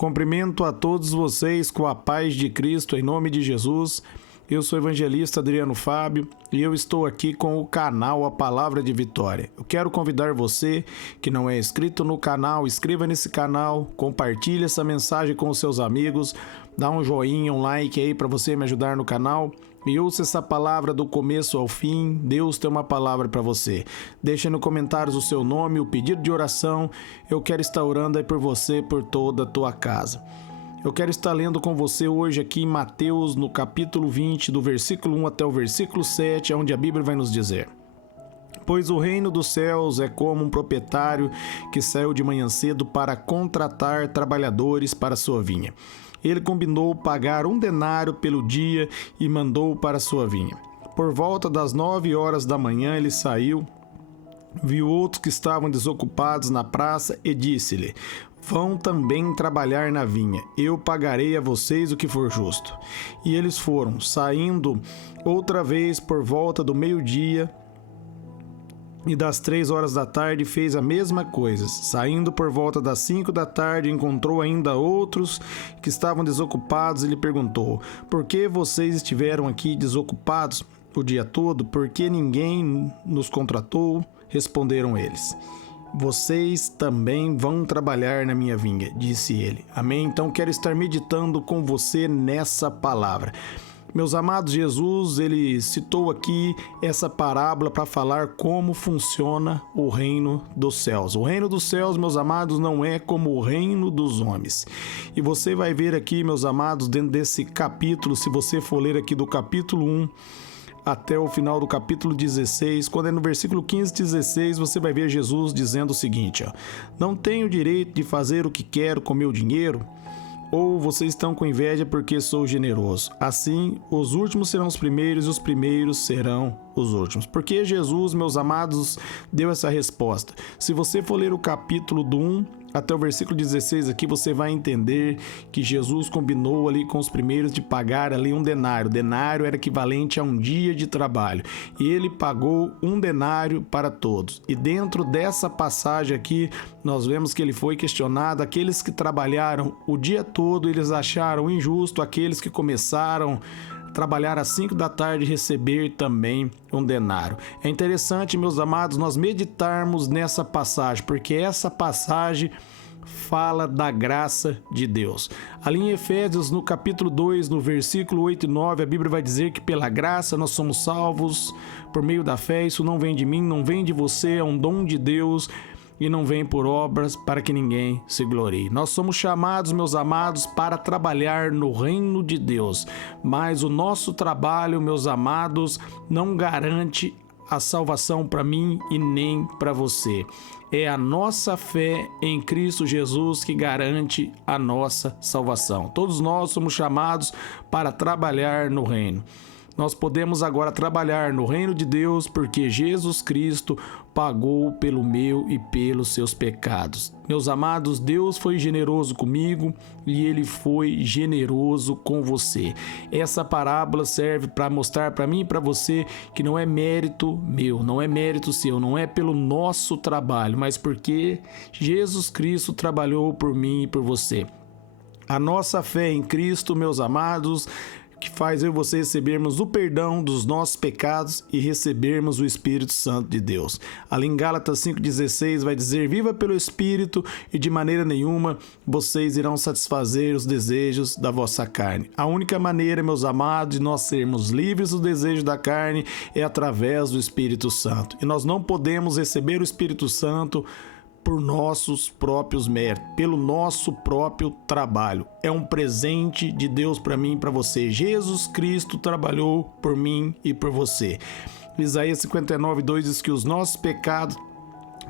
Cumprimento a todos vocês com a paz de Cristo, em nome de Jesus. Eu sou o evangelista Adriano Fábio e eu estou aqui com o canal A Palavra de Vitória. Eu quero convidar você que não é inscrito no canal, inscreva nesse canal, compartilhe essa mensagem com os seus amigos, dá um joinha, um like aí para você me ajudar no canal e ouça essa palavra do começo ao fim. Deus tem uma palavra para você. Deixe nos comentários o seu nome, o pedido de oração. Eu quero estar orando aí por você, por toda a tua casa. Eu quero estar lendo com você hoje aqui em Mateus, no capítulo 20, do versículo 1 até o versículo 7, onde a Bíblia vai nos dizer: Pois o reino dos céus é como um proprietário que saiu de manhã cedo para contratar trabalhadores para sua vinha. Ele combinou pagar 1 denário pelo dia e mandou para sua vinha. Por volta das 9 horas da manhã ele saiu, viu outros que estavam desocupados na praça e disse-lhe: Vão também trabalhar na vinha, eu pagarei a vocês o que for justo. E eles foram, saindo outra vez por volta do meio-dia e das 3 horas da tarde fez a mesma coisa. Saindo por volta das 5 da tarde encontrou ainda outros que estavam desocupados e lhe perguntou: Por que vocês estiveram aqui desocupados o dia todo? Por que ninguém nos contratou? Responderam eles: Vocês também vão trabalhar na minha vinha, disse ele. Amém? Então quero estar meditando com você nessa palavra. Meus amados, Jesus, ele citou aqui essa parábola para falar como funciona o reino dos céus. O reino dos céus, meus amados, não é como o reino dos homens. E você vai ver aqui, meus amados, dentro desse capítulo, se você for ler aqui do capítulo 1, até o final do capítulo 16, quando é no versículo 15 e 16, você vai ver Jesus dizendo o seguinte: Não tenho direito de fazer o que quero com meu dinheiro? Ou vocês estão com inveja porque sou generoso? Assim, os últimos serão os primeiros e os primeiros serão os últimos. Porque Jesus, meus amados, deu essa resposta. Se você for ler o capítulo do 1 até o versículo 16 aqui, você vai entender que Jesus combinou ali com os primeiros de pagar ali 1 denário. O denário era equivalente a um dia de trabalho. E ele pagou 1 denário para todos. E dentro dessa passagem aqui, nós vemos que ele foi questionado. Aqueles que trabalharam o dia todo, eles acharam injusto. Aqueles que começaram trabalhar às 5 da tarde e receber também 1 denário. É interessante, meus amados, nós meditarmos nessa passagem, porque essa passagem fala da graça de Deus. Ali em Efésios, no capítulo 2, no versículo 8 e 9, a Bíblia vai dizer que pela graça nós somos salvos por meio da fé. Isso não vem de mim, não vem de você, é um dom de Deus e não vem por obras para que ninguém se glorie. Nós somos chamados, meus amados, para trabalhar no reino de Deus, mas o nosso trabalho, meus amados, não garante a salvação para mim e nem para você. É a nossa fé em Cristo Jesus que garante a nossa salvação. Todos nós somos chamados para trabalhar no reino. Nós podemos agora trabalhar no reino de Deus porque Jesus Cristo pagou pelo meu e pelos seus pecados. Meus amados, Deus foi generoso comigo e Ele foi generoso com você. Essa parábola serve para mostrar para mim e para você que não é mérito meu, não é mérito seu, não é pelo nosso trabalho, mas porque Jesus Cristo trabalhou por mim e por você. A nossa fé em Cristo, meus amados, que faz eu e você recebermos o perdão dos nossos pecados e recebermos o Espírito Santo de Deus. Ali em Gálatas 5,16 vai dizer: Viva pelo Espírito e de maneira nenhuma vocês irão satisfazer os desejos da vossa carne. A única maneira, meus amados, de nós sermos livres do desejo da carne é através do Espírito Santo. E nós não podemos receber o Espírito Santo por nossos próprios méritos, pelo nosso próprio trabalho. É um presente de Deus para mim e para você. Jesus Cristo trabalhou por mim e por você. Isaías 59:2 diz que os nossos pecados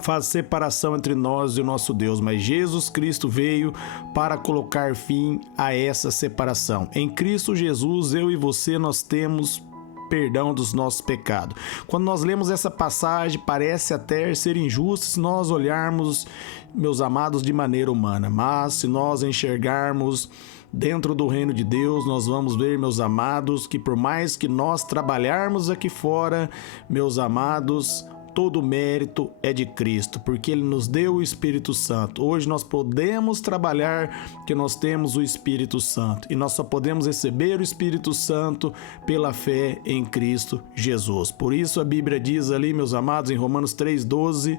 fazem separação entre nós e o nosso Deus, mas Jesus Cristo veio para colocar fim a essa separação. Em Cristo Jesus, eu e você, nós temos perdão dos nossos pecados. Quando nós lemos essa passagem, parece até ser injusto se nós olharmos, meus amados, de maneira humana, mas se nós enxergarmos dentro do reino de Deus, nós vamos ver, meus amados, que por mais que nós trabalharmos aqui fora, meus amados, todo o mérito é de Cristo, porque Ele nos deu o Espírito Santo. Hoje nós podemos trabalhar porque nós temos o Espírito Santo, e nós só podemos receber o Espírito Santo pela fé em Cristo Jesus. Por isso a Bíblia diz ali, meus amados, em Romanos 3,12,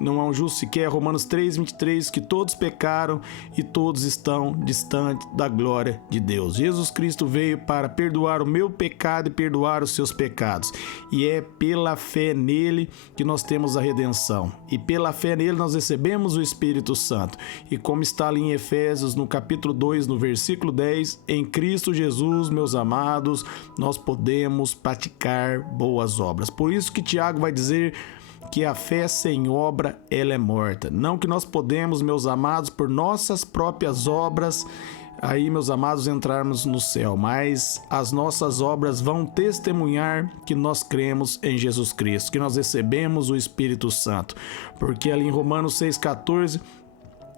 não há um justo sequer, Romanos 3,23, que todos pecaram e todos estão distantes da glória de Deus. Jesus Cristo veio para perdoar o meu pecado e perdoar os seus pecados. E é pela fé nele que nós temos a redenção. E pela fé nele nós recebemos o Espírito Santo. E como está ali em Efésios, no capítulo 2, no versículo 10, em Cristo Jesus, meus amados, nós podemos praticar boas obras. Por isso que Tiago vai dizer que a fé sem obra, ela é morta. Não que nós podemos, meus amados, por nossas próprias obras, aí, meus amados, entrarmos no céu, mas as nossas obras vão testemunhar que nós cremos em Jesus Cristo, que nós recebemos o Espírito Santo. Porque ali em Romanos 6,14,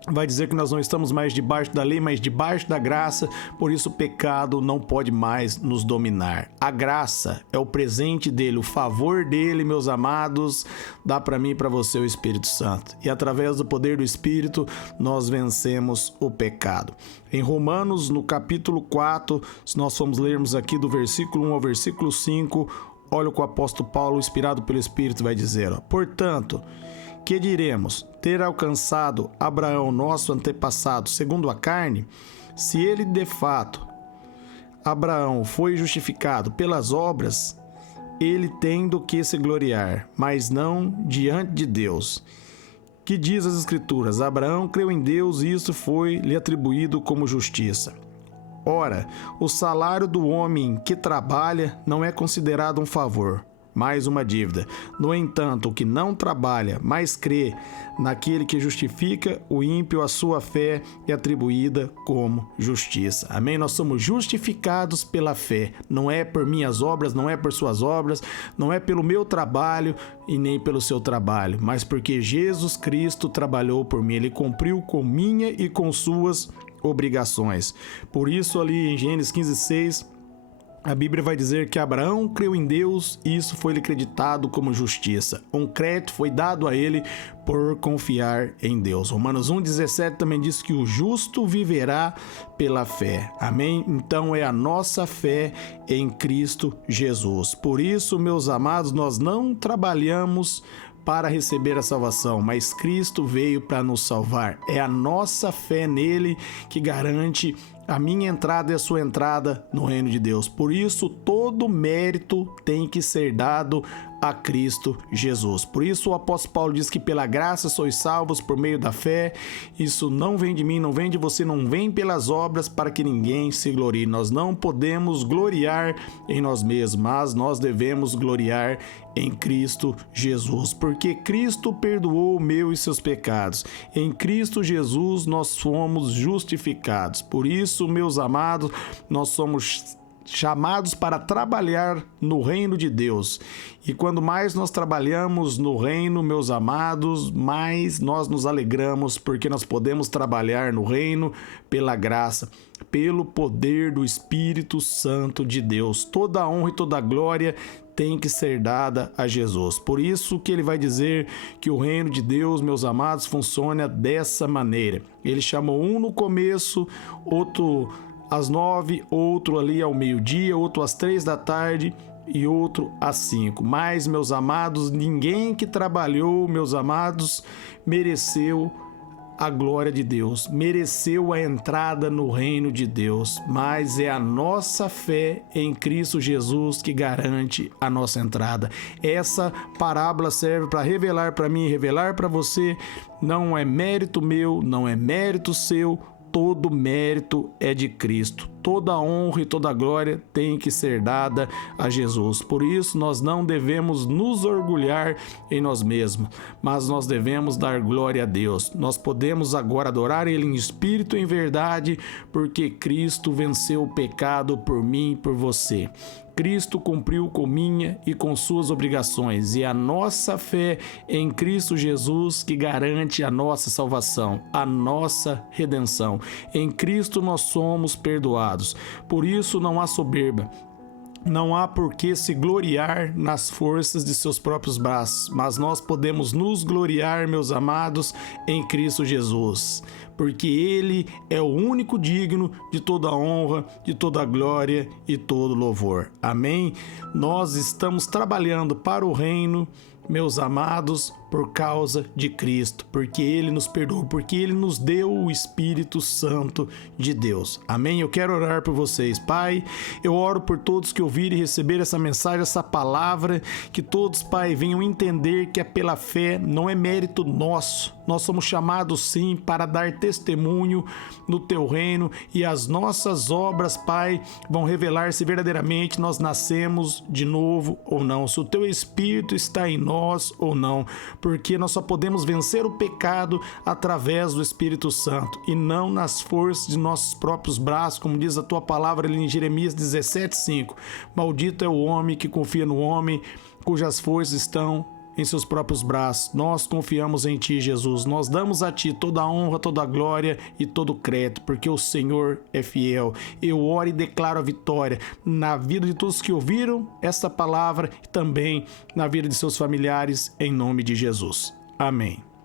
vai dizer que nós não estamos mais debaixo da lei, mas debaixo da graça, por isso o pecado não pode mais nos dominar. A graça é o presente dele, o favor dele, meus amados, dá para mim e para você o Espírito Santo. E através do poder do Espírito, nós vencemos o pecado. Em Romanos, no capítulo 4, se nós formos lermos aqui do versículo 1 ao versículo 5, olha o que o apóstolo Paulo, inspirado pelo Espírito, vai dizer. Portanto, que diremos? Ter alcançado Abraão, nosso antepassado, segundo a carne? Se ele, de fato, Abraão, foi justificado pelas obras, ele tem do que se gloriar, mas não diante de Deus. Que diz as Escrituras? Abraão creu em Deus e isso foi-lhe atribuído como justiça. Ora, o salário do homem que trabalha não é considerado um favor, mais uma dívida. No entanto, o que não trabalha, mas crê naquele que justifica o ímpio, a sua fé é atribuída como justiça. Amém? Nós somos justificados pela fé. Não é por minhas obras, não é por suas obras, não é pelo meu trabalho e nem pelo seu trabalho, mas porque Jesus Cristo trabalhou por mim. Ele cumpriu com minha e com suas obrigações. Por isso, ali em Gênesis 15:6, a Bíblia vai dizer que Abraão creu em Deus e isso foi-lhe acreditado como justiça. Um crédito foi dado a ele por confiar em Deus. Romanos 1,17 também diz que o justo viverá pela fé. Amém? Então é a nossa fé em Cristo Jesus. Por isso, meus amados, nós não trabalhamos para receber a salvação, mas Cristo veio para nos salvar. É a nossa fé nele que garante a minha entrada e a sua entrada no reino de Deus. Por isso, todo mérito tem que ser dado a Cristo Jesus. Por isso, o apóstolo Paulo diz que pela graça sois salvos por meio da fé. Isso não vem de mim, não vem de você, não vem pelas obras para que ninguém se glorie. Nós não podemos gloriar em nós mesmos, mas nós devemos gloriar em Cristo Jesus, porque Cristo perdoou o meu e seus pecados. Em Cristo Jesus nós fomos justificados. Por isso, meus amados, nós somos chamados para trabalhar no reino de Deus. E quando mais nós trabalhamos no reino, meus amados, mais nós nos alegramos, porque nós podemos trabalhar no reino pela graça, pelo poder do Espírito Santo de Deus. Toda a honra e toda a glória tem que ser dada a Jesus. Por isso que ele vai dizer que o reino de Deus, meus amados, funciona dessa maneira. Ele chamou um no começo, outro às 9, outro ali ao meio-dia, outro às 3 da tarde e outro às 5. Mas, meus amados, ninguém que trabalhou, meus amados, mereceu a glória de Deus, mereceu a entrada no reino de Deus, mas é a nossa fé em Cristo Jesus que garante a nossa entrada. Essa parábola serve para revelar para mim e revelar para você, não é mérito meu, não é mérito seu, todo mérito é de Cristo. Toda honra e toda glória tem que ser dada a Jesus. Por isso, nós não devemos nos orgulhar em nós mesmos, mas nós devemos dar glória a Deus. Nós podemos agora adorar Ele em espírito e em verdade, porque Cristo venceu o pecado por mim e por você. Cristo cumpriu com minha e com suas obrigações, e a nossa fé em Cristo Jesus que garante a nossa salvação, a nossa redenção. Em Cristo nós somos perdoados. Por isso não há soberba. Não há por que se gloriar nas forças de seus próprios braços, mas nós podemos nos gloriar, meus amados, em Cristo Jesus, porque Ele é o único digno de toda honra, de toda glória e todo louvor. Amém? Nós estamos trabalhando para o reino, meus amados, por causa de Cristo, porque Ele nos perdoou, porque Ele nos deu o Espírito Santo de Deus. Amém? Eu quero orar por vocês, Pai. Eu oro por todos que ouvirem e receber essa mensagem, essa palavra, que todos, Pai, venham entender que é pela fé, não é mérito nosso. Nós somos chamados, sim, para dar testemunho no Teu reino, e as nossas obras, Pai, vão revelar se verdadeiramente nós nascemos de novo ou não, se o Teu Espírito está em nós ou não, porque nós só podemos vencer o pecado através do Espírito Santo e não nas forças de nossos próprios braços, como diz a Tua palavra ali em Jeremias 17:5. Maldito é o homem que confia no homem, cujas forças estão em seus próprios braços. Nós confiamos em Ti, Jesus. Nós damos a Ti toda a honra, toda a glória e todo o crédito, porque o Senhor é fiel. Eu oro e declaro a vitória na vida de todos que ouviram esta palavra e também na vida de seus familiares, em nome de Jesus. Amém.